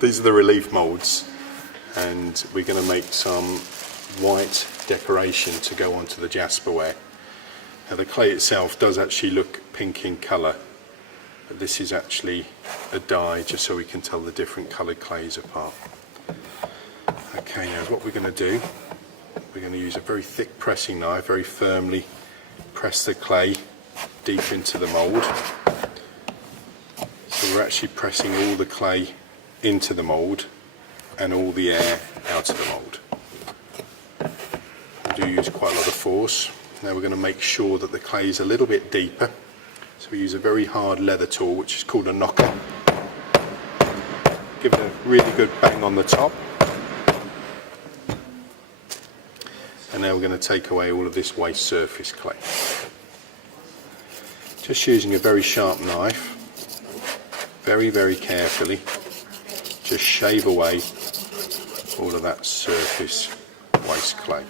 These are the relief moulds, and we're going to make some white decoration to go onto the Jasperware. Now the clay itself does actually look pink in colour, but this is actually a dye just so we can tell the different coloured clays apart. Okay, now what we're going to do, we're going to use a very thick pressing knife, very firmly press the clay deep into the mould. So we're actually pressing all the clay into the mould and all the air out of the mould. We do use quite a lot of force. Now we're going to make sure that the clay is a little bit deeper. So we use a very hard leather tool which is called a knocker. Give it a really good bang on the top. And now we're going to take away all of this waste surface clay. Just using a very sharp knife, very, very carefully, just shave away all of that surface waste clay.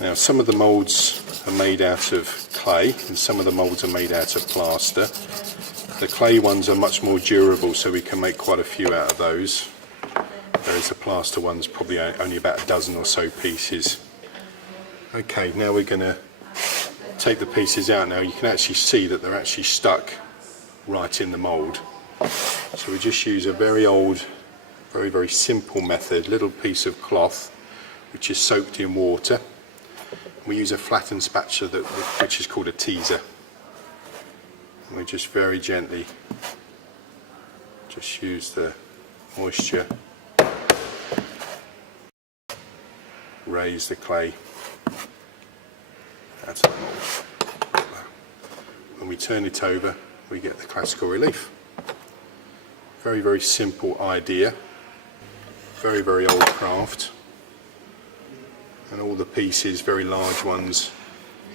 Now some of the moulds are made out of clay and some of the moulds are made out of plaster. The clay ones are much more durable, so we can make quite a few out of those, whereas the plaster ones probably only about a dozen or so pieces. Okay, now we're going to take the pieces out. Now you can actually see that they're actually stuck right in the mould. So we just use a very old, very, very simple method, little piece of cloth which is soaked in water. We use a flattened spatula which is called a teaser. And we just very gently just use the moisture, raise the clay out of the mould. When we turn it over, we get the classical relief. Very, very simple idea, very, very old craft, and all the pieces, very large ones,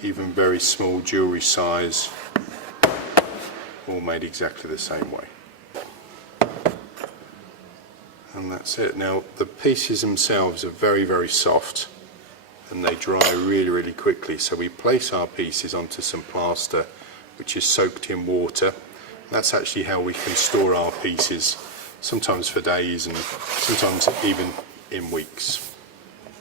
even very small jewellery size, all made exactly the same way. And that's it. Now the pieces themselves are very, very soft and they dry really, really quickly, so we place our pieces onto some plaster which is soaked in water. That's actually how we can store our pieces, sometimes for days and sometimes even in weeks.